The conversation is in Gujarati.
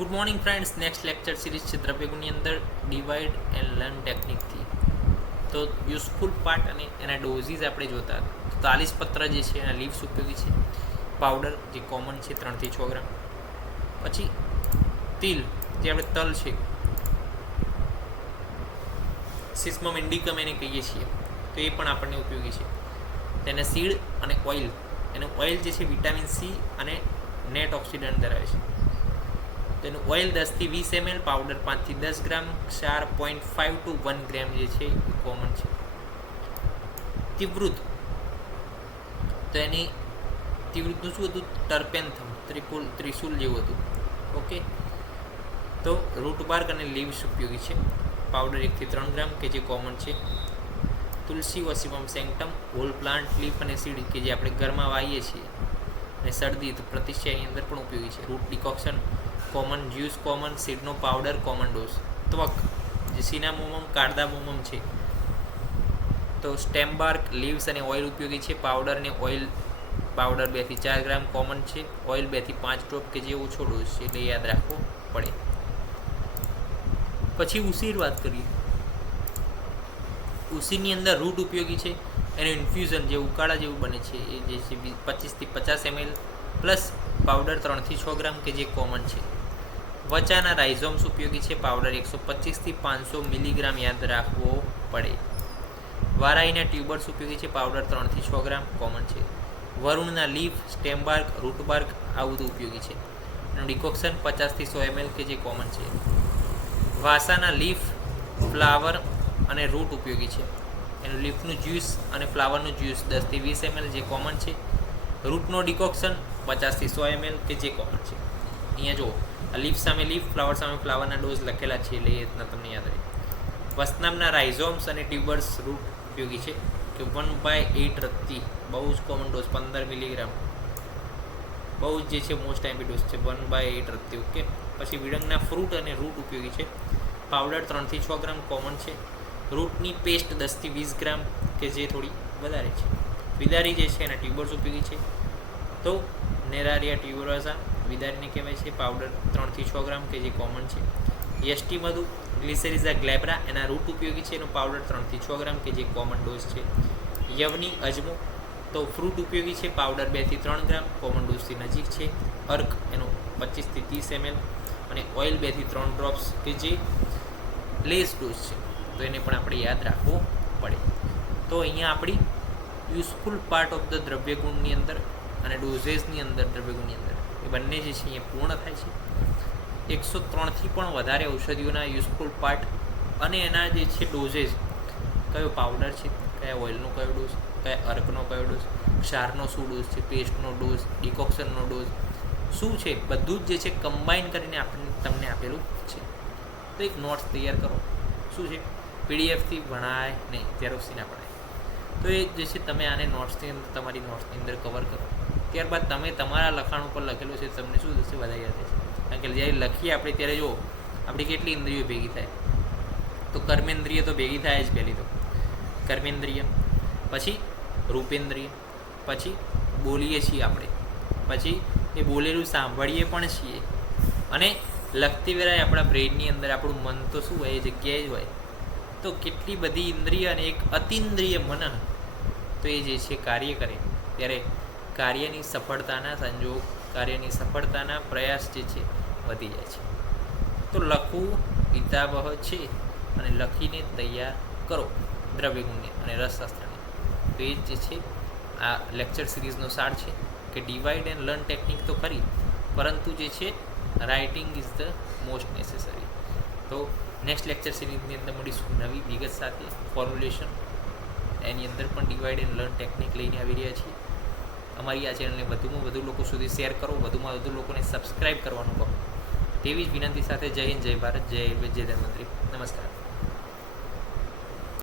Good morning friends. Next lecture series છે દ્રવ્યગુણની અંદર ડિવાઈડ એન્ડ લર્ન ટેકનિકથી. તો યુઝફુલ પાર્ટ અને એના ડોઝીસ આપણે જોતા હતા. તો તાલીસપત્ર જે છે એના લીવ્સ ઉપયોગી છે. પાવડર જે કોમન છે 3 થી 6 ગ્રામ. પછી તિલ જે આપણે તલ છે, સિસ્મમ ઇન્ડિકમ એને કહીએ છીએ, તો એ પણ આપણને ઉપયોગી છે. તેને સીડ અને ઓઇલ, એનું ઓઇલ જે છે વિટામિન સી અને નેટ ઓક્સિડન્ટ ધરાવે છે. તેનું ઓઇલ 10 થી 20 ml, પાવડર 5 થી 10 ગ્રામ, ક્ષાર 0.5 to 1 ગ્રામ જે છે એ કોમન છે. તીવ્રુત, તો એની તીવ્રુતનું શું હતું? ટર્પેન્થમ, ત્રિશુલ જેવું હતું. ઓકે, તો રૂટ બાર્ક અને લીવ્સ ઉપયોગી છે. પાવડર 1 થી 3 ગ્રામ કે જે કોમન છે. તુલસી ઓસિમમ સેન્ક્ટમ, હોલ પ્લાન્ટ લીફ અને સીડ કે જે આપણે ઘરમાં વાવીએ છીએ. અને શરદી તો પ્રતિષ્ઠાની અંદર પણ ઉપયોગી છે. Root decoction common, juice common, સીડનો પાવડર કોમન ડોઝ. ત્વક જે સિનામોમમ કાર્ડામોમમ છે, તો સ્ટેમ બાર્ક, લીવ્સ અને ઓઇલ ઉપયોગી છે. પાવડર અને ઓઇલ, પાવડર 2 થી 4 ગ્રામ કોમન છે. ઓઇલ 2 થી 5 ડ્રોપ કે જે ઓછો ડોઝ છે, એટલે યાદ રાખવો પડે. પછી ઉસીર વાત કરીએ. ઉસીરની અંદર રૂટ ઉપયોગી છે. એનું ઇન્ફ્યુઝન જે ઉકાળા જેવું બને છે એ જે છે 25 થી 50 ml પ્લસ પાવડર 3 થી 6 ગ્રામ કે જે કોમન છે. વચાના રાઇઝોમ્સ ઉપયોગી છે. પાવડર 125 થી 500 મિલીગ્રામ યાદ રાખવો પડે. વારાઈના ટ્યુબર્સ ઉપયોગી છે. પાવડર 3 થી 6 ગ્રામ કોમન છે. વરુણના leaf, stem bark, root bark આ બધું ઉપયોગી છે. એનું ડિકોક્શન 50 થી 100 ml કે જે કોમન છે. વાસાના લીફ, ફ્લાવર અને રૂટ ઉપયોગી છે. એનું લીફનું જ્યુસ અને ફ્લાવરનું જ્યુસ 10 થી 20 ml જે કોમન છે. રૂટનો ડિકોક્શન 50 થી 100 ml કે જે કોમન છે. અહીંયા જુઓ, લીફ સામે લીફ, ફ્લાવર સામે ફ્લાવરના ડોઝ લખેલા છે, એટલે એ રીતના તમને યાદ રહે. વસનામના રાઇઝોમ્સ અને ટ્યુબર્સ રૂટ ઉપયોગી છે. કે 1/8 રત્તી બહુ જ કોમન ડોઝ 15 મિલીગ્રામ, બહુ જ જે છે મોસ્ટ ટાઈમ ડોઝ છે 1/8 રત્તી. ઓકે, પછી વિડંગના ફ્રૂટ અને રૂટ ઉપયોગી છે. પાવડર 3 થી 6 ગ્રામ કોમન છે. રૂટની પેસ્ટ 10 થી 20 ગ્રામ કે જે થોડી વધારે છે. વિદારી જે છે એના ટ્યુબર્સ ઉપયોગી છે. તો નેરારિયા ટ્યુબરોસા વિદારીને કહેવાય છે. પાવડર 3 થી 6 ગ્રામ કે જે કોમન છે. યષ્ટી મધુ, ગ્લિસેરિઝા ગ્લેબ્રા એના રૂટ ઉપયોગી છે. એનો પાવડર 3 થી 6 ગ્રામ કે જે કોમન ડોઝ છે. યવની અજમો તો ફ્રૂટ ઉપયોગી છે. પાવડર 2 થી 3 ગ્રામ કોમન ડોઝથી નજીક છે. અર્ક એનો 25 થી 30 ml અને ઓઇલ 2 થી 3 ડ્રોપ્સ કે જે લેસ ડોઝ છે, તો એને પણ આપણે યાદ રાખવું પડે. તો અહીંયા આપણી યુઝફુલ પાર્ટ ઓફ ધ દ્રવ્યગુણની અંદર અને ડોઝેસની અંદર દ્રવ્યગુણની અંદર એ બંને જે છે અહીંયા પૂર્ણ થાય છે. 103થી પણ વધારે ઔષધિઓના યુઝફુલ પાર્ટ અને એના જે છે ડોઝેસ, કયો પાવડર છે, કયા ઓઇલનો કયો ડોઝ, કયા અર્કનો કયો ડોઝ, ક્ષારનો શું ડોઝ છે, પેસ્ટનો ડોઝ, ડિકોક્શનનો ડોઝ શું છે, બધું જ જે છે કમ્બાઈન કરીને આપણે તમને આપેલું છે. તો એક નોટ્સ તૈયાર કરો. શું છે? પીડીએફથી ભણાય નહીં, ઝેરોક્સથી ના ભણાય. તો એ જે છે તમે આને નોટ્સની અંદર, તમારી નોટ્સની અંદર કવર કરો. ત્યારબાદ તમે તમારા લખાણ ઉપર લખેલું છે તમને શું થશે? વધારે યાદ રહેશે. કારણ કે જ્યારે લખીએ આપણે ત્યારે જો આપણી કેટલી ઇન્દ્રિયો ભેગી થાય, તો કર્મેન્દ્રિય તો ભેગી થાય જ. પહેલી તો કર્મેન્દ્રિય, પછી રૂપેન્દ્રિય, પછી બોલીએ છીએ આપણે, પછી એ બોલેલું સાંભળીએ પણ છીએ, અને લખતી વેળાએ આપણા બ્રેઇનની અંદર આપણું મન તો શું હોય? એ જગ્યાએ જ હોય. તો કેટલી બધી ઇન્દ્રિય અને એક અતિન્દ્રિય મન, તો એ જે છે કાર્ય કરે ત્યારે કાર્યની સફળતાના સંજોગ, કાર્યની સફળતાના પ્રયાસ જે છે વધી જાય છે. તો લખવું હિતાવહ છે અને લખીને તૈયાર કરો દ્રવ્યગુણને અને રસશાસ્ત્રને. તો એ જે છે આ લેક્ચર સિરીઝનો સાર છે કે ડિવાઈડ એન્ડ લર્ન ટેકનિક તો ખરી, પરંતુ જે છે writing is the most necessary. તો નેક્સ્ટ લેક્ચર સિરીઝની અંદર મળીશું નવી વિગત સાથે. ફોર્મ્યુલેશન એની અંદર પણ ડિવાઈડ એન્ડ લર્ન ટેકનિક લઈને આવી રહ્યા છીએ. અમારી આ ચેનલને વધુમાં વધુ લોકો સુધી શેર કરો, વધુમાં વધુ લોકોને સબસ્ક્રાઈબ કરવાનું કહો, તેવી જ વિનંતી સાથે જય હિન્દ, જય ભારત, જય જય ધન્વંતરી. નમસ્કાર.